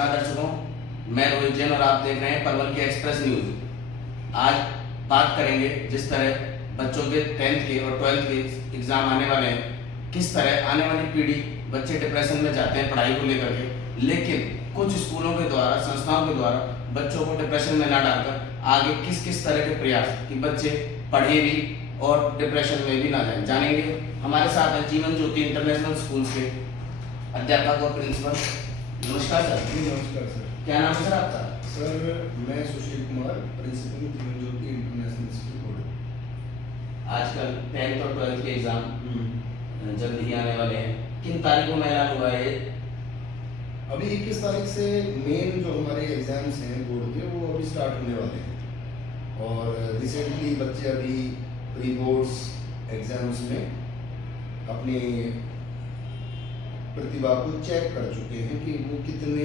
नमस्कार दर्शकों, मैं रोहित जैन और आप देख रहे हैं पलवल के एक्सप्रेस न्यूज। आज बात करेंगे जिस तरह बच्चों के 10th के और 12th के एग्जाम आने वाले हैं, किस तरह आने वाली पीढ़ी बच्चे डिप्रेशन में जाते हैं पढ़ाई को लेकर के, लेकिन कुछ स्कूलों के द्वारा, संस्थाओं के द्वारा बच्चों को डिप्रेशन में ना डालकर आगे किस किस तरह के प्रयास कि बच्चे पढ़े भी और डिप्रेशन में भी ना जाएं, जानेंगे। हमारे साथ है जीवन ज्योति इंटरनेशनल स्कूल के अध्यापक और प्रिंसिपल। नमस्कार सर। जी नमस्कार सर। क्या नाम है सर आपका? सर मैं Sushil Kumar, principal Jeevan Jyoti international school. आजकल 10th और 12th के एग्जाम जल्द ही आने वाले हैं, किन तारीखों में ऐलान हुआ है? अभी 21 तारीख से मेन जो हमारे एग्जाम्स हैं बोर्ड के वो अभी स्टार्ट होने वाले हैं और रिसेंटली बच्चे अभी प्री बोर्ड्स एग्जाम्स में अपनी प्रतिभा को चेक कर चुके हैं कि वो कितने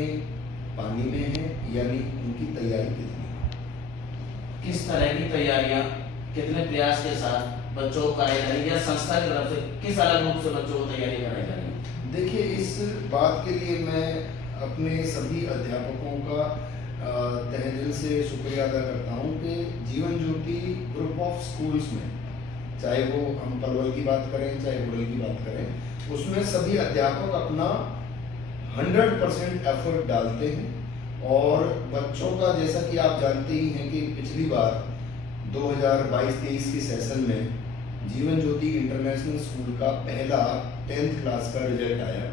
पानी में हैं, यानी उनकी तैयारी कितनी है। किस तरह की तैयारियां, कितने प्रयास के साथ बच्चों को कराई जा रही है या संस्था की तरफ से किस अलग रूप से बच्चों को तैयारी कराई जा रही है? देखिए, इस बात के लिए मैं अपने सभी अध्यापकों का तहे दिल से शुक्रिया अदा करता हूँ कि Jeevan Jyoti group of schools में, चाहे वो हम पलवल की बात करें चाहे हुडल की बात करें, उसमें सभी अध्यापक अपना 100% एफर्ट डालते हैं और बच्चों का, जैसा कि आप जानते ही हैं कि पिछली बार 2022-23 के सेशन में जीवन ज्योति इंटरनेशनल स्कूल का पहला 10th क्लास का रिजल्ट आया।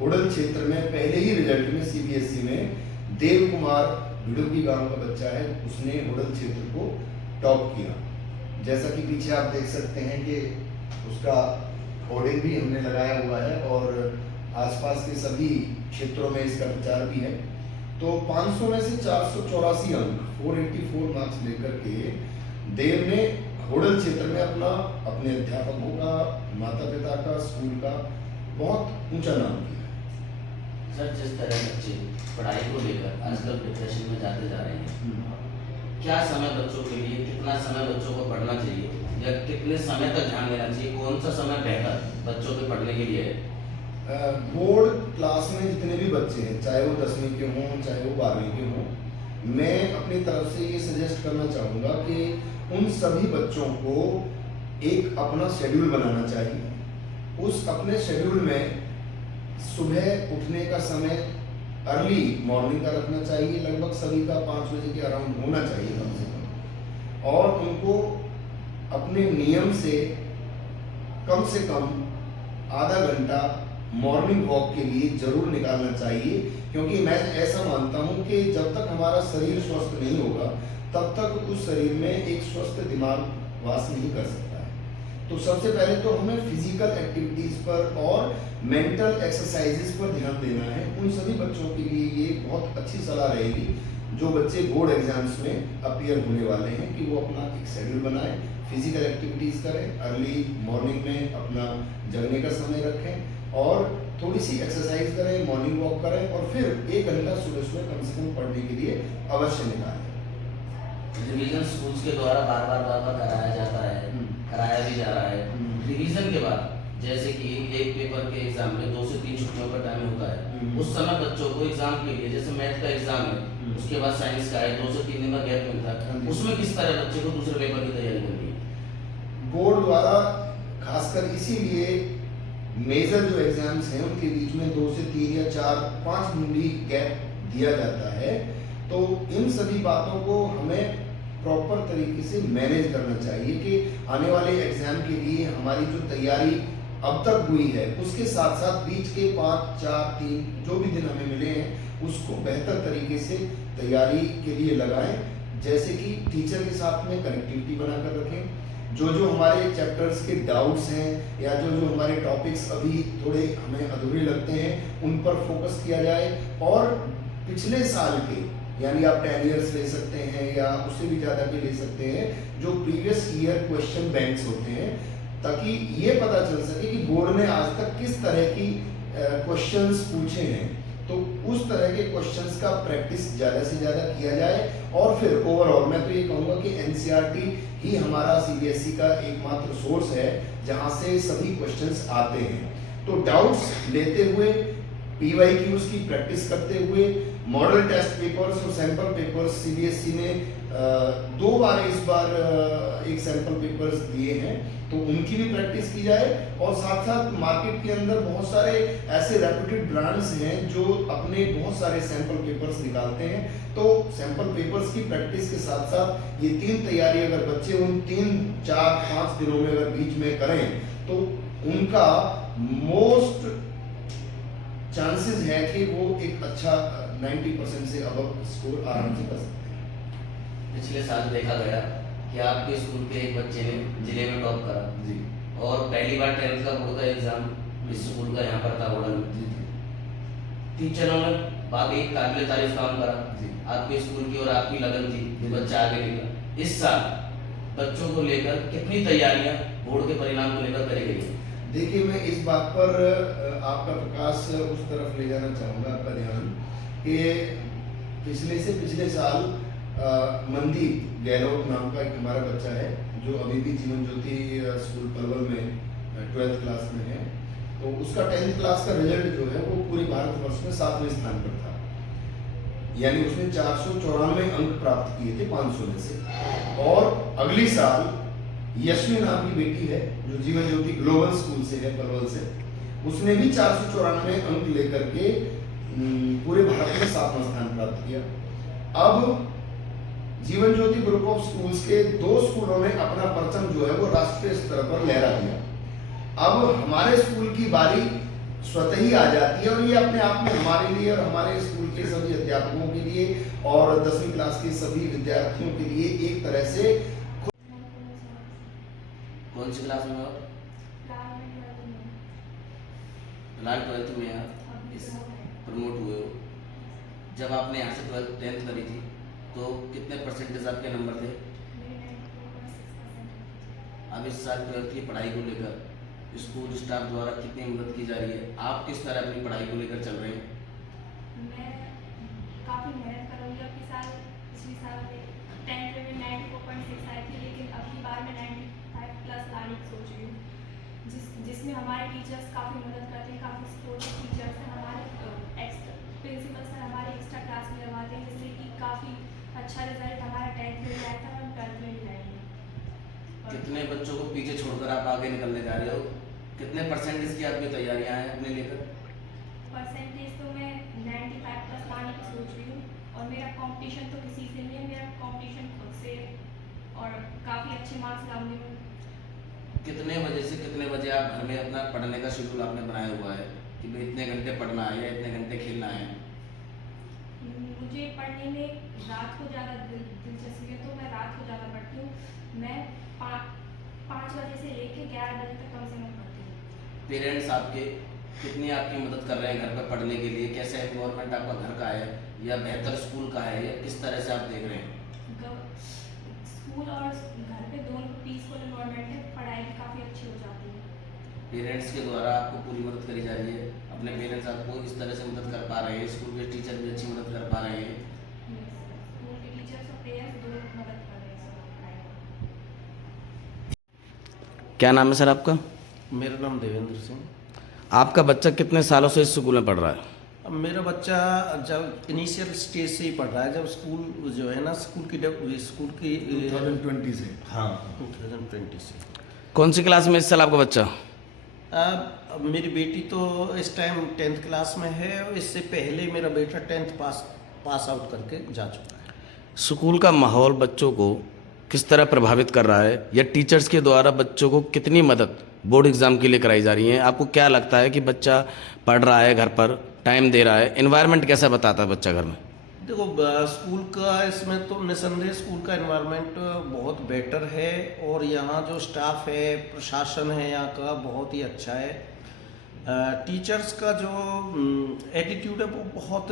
हुडल क्षेत्र में पहले ही रिजल्ट में सीबीएसई में देव कुमार भिडुकी गांव का बच्चा है, उसने हुडल क्षेत्र को टॉप किया। जैसा कि पीछे आप देख सकते हैं कि उसका होर्डिंग भी हमने लगाया हुआ है और आसपास के सभी क्षेत्रों में इसका प्रचार भी है। तो 500 में से 484 अंक, 484 मार्क्स लेकर के देव ने होडल क्षेत्र में अपने अध्यापकों का, माता पिता का, स्कूल का बहुत ऊंचा नाम किया। सर, जिस तरह बच्चे पढ़ाई को लेकर आजकल डिप्रेशन में जाते जा रहे हैं, क्या समय बच्चों के लिए, कितना समय बच्चों को पढ़ना चाहिए या कितने समय तक ध्यान देना चाहिए, कौन सा समय बेहतर बच्चों के पढ़ने के लिए है? बोर्ड क्लास में जितने भी बच्चे हैं, चाहे वो 10वीं के हों चाहे वो 12वीं के हों, मैं अपनी तरफ से ये सजेस्ट करना चाहूँगा कि उन सभी बच्चों को एक अपना शेड्यूल बनाना चाहिए। उस अपने शेड्यूल में सुबह उठने का समय अर्ली मॉर्निंग का रखना चाहिए, लगभग सभी का 5 बजे के अराउंड होना चाहिए कम से कम, और उनको अपने नियम से कम आधा घंटा मॉर्निंग वॉक के लिए जरूर निकालना चाहिए, क्योंकि मैं ऐसा मानता हूं कि जब तक हमारा शरीर स्वस्थ नहीं होगा तब तक उस शरीर में एक स्वस्थ दिमाग वास नहीं कर सकता है। तो सबसे पहले तो हमें फिजिकल एक्टिविटीज पर और मेंटल एक्सरसाइजेस पर ध्यान देना है। उन सभी बच्चों के लिए ये बहुत अच्छी सलाह रहेगी जो बच्चे बोर्ड एग्जाम्स में अपीयर होने वाले हैं कि वो अपना एक शेड्यूल बनाएं, फिजिकल एक्टिविटीज करें, अर्ली मॉर्निंग में अपना जगने का समय रखें और थोड़ी सी एक्सरसाइज करें, मॉर्निंग वॉक करें और फिर 1 घंटा सुबह सुबह कम से कम पढ़ने के लिए अवश्य निकालें। रिवीजन स्कूल्स के द्वारा बार बार कराया जाता है, कराया भी जा रहा है। रिवीजन के बाद जैसे कि एक पेपर के एग्जाम में 2 से 3 छुट्टियों का टाइम होता है, उस समय बच्चों को एग्जाम के लिए, जैसे मैथ का एग्जाम है, उसके बाद साइंस का है, 2 से 3 दिन का गैप मिलता है, उसमें किस तरह बच्चे को दूसरे पेपर की तैयारी करनी है? बोर्ड द्वारा खासकर इसीलिए मेजर जो एग्जाम्स हैं उनके बीच में 2 से 3 या 4, 5 दिन भी गैप दिया जाता है। तो इन सभी बातों को हमें प्रॉपर तरीके से मैनेज करना चाहिए कि आने वाले एग्जाम के लिए हमारी जो तैयारी अब तक हुई है उसके साथ साथ बीच के 5, 4, 3 जो भी दिन हमें मिले हैं उसको बेहतर तरीके से तैयारी के लिए लगाएं। जैसे कि टीचर के साथ में कनेक्टिविटी बनाकर रखें, जो हमारे चैप्टर्स के डाउट्स हैं या जो हमारे टॉपिक्स अभी थोड़े हमें अधूरे लगते हैं उन पर फोकस किया जाए और पिछले साल के, यानी आप 10 ईयर्स ले सकते हैं या उससे भी ज़्यादा भी ले सकते हैं, जो प्रीवियस ईयर क्वेश्चन बैंक्स होते हैं, ताकि ये पता चल सके कि बोर्ड ने आज तक किस तरह की क्वेश्चंस पूछे हैं। तो उस तरह के क्वेश्चंस का प्रैक्टिस ज़्यादा से ज़्यादा किया जाए और फिर ओवरऑल मैं तो ये कहूँगा कि एनसीईआरटी ही हमारा सीबीएसई का एकमात्र सोर्स है जहाँ से सभी क्वेश्चंस आते हैं। तो डाउट्स लेते हुए PYQs की प्रैक्टिस करते हुए मॉडल टेस्ट पेपर्स और सैंपल पेपर्स CBSE ने 2 बार इस बार एक सैंपल पेपर्स दिए हैं, तो उनकी भी प्रैक्टिस की जाए। और साथ साथ मार्केट के अंदर बहुत सारे ऐसे रेप्यूटेड ब्रांड्स हैं जो अपने बहुत सारे सैंपल पेपर्स निकालते हैं, तो सैंपल पेपर्स की प्रैक्टिस के साथ साथ ये 3 तैयारी अगर बच्चे उन 3, 4, 5 दिनों में अगर बीच में करें तो उनका मोस्ट चांसेस है कि वो एक अच्छा 90% से अबव स्कोर आराम से कर सकते हैं। पिछले साल देखा गया कि आपके स्कूल के एक बच्चे ने जिले में टॉप करा जी और पहली बार 10th का बोर्ड का एग्जाम इस स्कूल का यहाँ पर था बोर्ड में। जी जी टीचरों ने वाकई काबिल तारीफ काम करा जी। आपके स्कूल की और आपकी लगन थी कि बच्चा आगे निकला। इस साल बच्चों को लेकर कितनी तैयारियां बोर्ड के परिणाम को लेकर करी गई है? देखिए, मैं इस बात पर आपका प्रकाश उस तरफ ले जाना चाहूँगा, आपका ध्यान, कि पिछले साल मनदीप गहलोत नाम का एक हमारा बच्चा है जो अभी भी जीवन ज्योति स्कूल पलवल में 12th क्लास में है, तो उसका 10th क्लास का रिजल्ट जो है वो पूरे भारतवर्ष में 7वें स्थान पर था। यानी उसने 494 अंक प्राप्त किए थे 500 में से। और अगली साल यशवी नाम की बेटी है जो जीवन ज्योति ग्लोबल स्कूल से है, पलवल से, उसने भी 494 अंक लेकर के पूरे भारत में 7वां स्थान प्राप्त किया। अब Jeevan Jyoti group of schools के 2 स्कूलों ने अपना परचम जो है वो राष्ट्रीय स्तर पर लहरा दिया। अब हमारे स्कूल की बारी स्वतः ही आ जाती है और ये अपने आप में हमारे लिए और हमारे स्कूल के सभी अध्यापकों के लिए और 10वीं क्लास के सभी विद्यार्थियों के लिए एक तरह से। कौन सी क्लास में हो? फिलहाल 12th में आप इस प्रमोट हुए हो। जब आपने यहाँ से 12th 10th करी थी तो कितने परसेंटेज आपके नंबर थे? अब इस साल 12th की पढ़ाई को लेकर स्कूल स्टाफ द्वारा कितनी मदद की जा रही है? आप किस तरह अपनी पढ़ाई को लेकर चल रहे हैं? मैं काफ़ी मेहनत करूँगी। पिछले साल में 10th में 94.6 आई थी, लेकिन अगली बार मैं 95+ लाने की सोच रही हूँ, जिसमें हमारे टीचर्स काफ़ी मदद करते हैं। काफ़ी सपोर्टिव टीचर्स हैं हमारे, प्रिंसिपल सर हमारे एक्स्ट्रा क्लास में करवाते हैं, जिससे कि काफ़ी अच्छा रिजल्ट हमारा 10th में भी आया था और हम 12th में भी लाएंगे। कितने बच्चों को पीछे छोड़कर आप आगे निकलने जा रहे हो? कितने परसेंटेज की आपकी तैयारियां हैं अपने लेकर? परसेंटेज तो मैं 95+ लाने की सोच रही हूँ और मेरा कंपटीशन तो किसी से नहीं है, मेरा कंपटीशन खुद से, और काफ़ी अच्छे मार्क्स लाऊंगी मैं। कितने बजे से कितने बजे आप घर में अपना पढ़ने का शेड्यूल आपने बनाया हुआ है कि भाई इतने घंटे पढ़ना है या इतने घंटे खेलना है? मुझे पढ़ने में रात को ज़्यादा दिलचस्पी है, तो मैं रात को ज़्यादा पढ़ती हूँ। मैं 5 बजे से लेकर 11 बजे तक कम से कम पढ़ती हूँ। पेरेंट्स आपके कितनी आपकी मदद कर रहे हैं घर पर पढ़ने के लिए? कैसा एनवायरनमेंट आपका घर का है या बेहतर स्कूल का है या किस तरह से आप देख रहे हैं? स्कूल और घर पे दोनों पीसफुल एनवायरनमेंट है, पढ़ाई भी काफ़ी अच्छी हो जाती है। पेरेंट्स के द्वारा आपको पूरी मदद करी जा रही है? अपने पेरेंट्स आपको इस तरह से मदद कर पा रहे हैं? स्कूल के टीचर भी अच्छी मदद कर पा रहे हैं? स्कूल के टीचर्स और पेरेंट्स दोनों मदद कर रहे हैं सब पढ़ाई में। क्या नाम है सर आपका? मेरा नाम देवेंद्र सिंह। आपका बच्चा कितने सालों से इस स्कूल में पढ़ रहा है? अब मेरा बच्चा जब इनिशियल स्टेज से ही पढ़ रहा है, जब स्कूल जो है ना स्कूल की 2020 से। हाँ 2020 से। कौन सी क्लास में इस साल आपका बच्चा? अब मेरी बेटी तो इस टाइम 10th क्लास में है और इससे पहले मेरा बेटा 10th पास आउट करके जा चुका है। स्कूल का माहौल बच्चों को किस तरह प्रभावित कर रहा है या टीचर्स के द्वारा बच्चों को कितनी मदद बोर्ड एग्जाम के लिए कराई जा रही है? आपको क्या लगता है कि बच्चा पढ़ रहा है, घर पर टाइम दे रहा है, एनवायरनमेंट कैसा बताता है बच्चा घर में? देखो स्कूल का इसमें तो निसंदेह स्कूल का एनवायरनमेंट बहुत बेटर है और यहाँ जो स्टाफ है, प्रशासन है यहाँ का बहुत ही अच्छा है। टीचर्स का जो एटीट्यूड है वो बहुत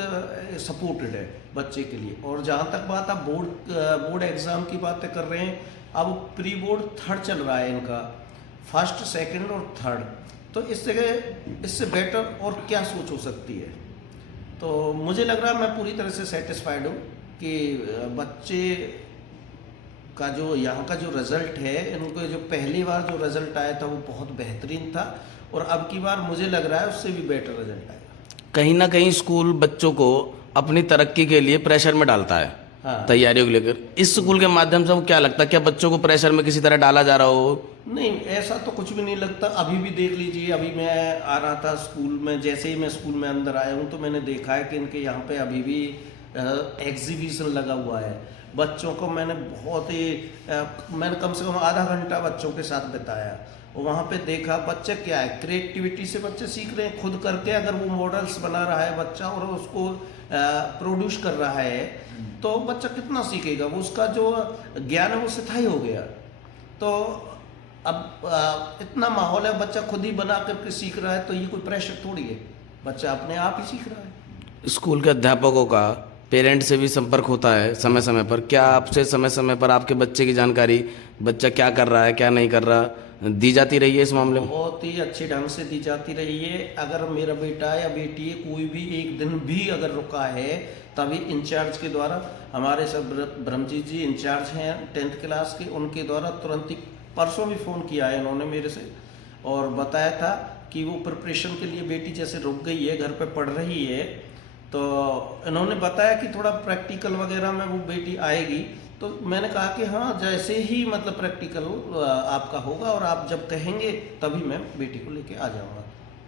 सपोर्टेड है बच्चे के लिए। और जहाँ तक बात आप बोर्ड एग्ज़ाम की बातें कर रहे हैं, अब प्री बोर्ड 3rd चल रहा है इनका, 1st, 2nd और 3rd, तो इससे बेटर और क्या सोच हो सकती है। तो मुझे लग रहा है मैं पूरी तरह से सेटिस्फाइड हूँ कि बच्चे का जो यहाँ का जो रिज़ल्ट है, इनको जो पहली बार जो रिज़ल्ट आया था वो बहुत बेहतरीन था और अब की बार मुझे लग रहा है उससे भी बेटर रिज़ल्ट आएगा। कहीं ना कहीं स्कूल बच्चों को अपनी तरक्की के लिए प्रेशर में डालता है, हाँ। तैयारियों को लेकर। इस स्कूल के माध्यम से वो क्या लगता है, क्या बच्चों को प्रेशर में किसी तरह डाला जा रहा हो? नहीं, ऐसा तो कुछ भी नहीं लगता। अभी भी देख लीजिए, अभी मैं आ रहा था स्कूल में, जैसे ही मैं स्कूल में अंदर आया हूँ तो मैंने देखा है कि इनके यहाँ पे अभी भी एग्जीबिशन लगा हुआ है। बच्चों को मैंने बहुत ही मैंने कम से कम आधा घंटा बच्चों के साथ बिताया। वहाँ पे देखा बच्चे क्या है, क्रिएटिविटी से बच्चे सीख रहे हैं खुद करके। अगर वो मॉडल्स बना रहा है बच्चा और उसको प्रोड्यूस कर रहा है तो बच्चा कितना सीखेगा, वो उसका जो ज्ञान है वो स्थायी हो गया। तो अब इतना माहौल है, बच्चा खुद ही बना करके सीख रहा है, तो ये कोई प्रेशर थोड़ी है, बच्चा अपने आप ही सीख रहा है। स्कूल के अध्यापकों का पेरेंट्स से भी संपर्क होता है समय समय पर? क्या आपसे समय समय पर आपके बच्चे की जानकारी, बच्चा क्या कर रहा है क्या नहीं कर रहा, दी जाती रही है इस मामले में? बहुत ही अच्छे ढंग से दी जाती रही है। अगर मेरा बेटा या बेटी कोई भी एक दिन भी अगर रुका है, तभी इंचार्ज के द्वारा, हमारे सब ब्रह्मजीत जी इंचार्ज हैं 10th क्लास के, उनके द्वारा तुरंत ही, परसों भी फ़ोन किया है इन्होंने मेरे से और बताया था कि वो प्रिपरेशन के लिए बेटी जैसे रुक गई है, घर पे पढ़ रही है, तो इन्होंने बताया कि थोड़ा प्रैक्टिकल वगैरह में वो बेटी आएगी। तो मैंने कहा कि हाँ, जैसे ही मतलब प्रैक्टिकल आपका होगा और आप जब कहेंगे तभी मैं बेटी को लेके आ जाऊँगा।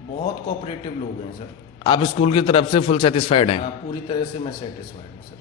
बहुत कोऑपरेटिव लोग हैं सर। आप स्कूल की तरफ से फुल सेटिस्फाइड हैं? हाँ, पूरी तरह से मैं सेटिस्फाइड हूँ सर।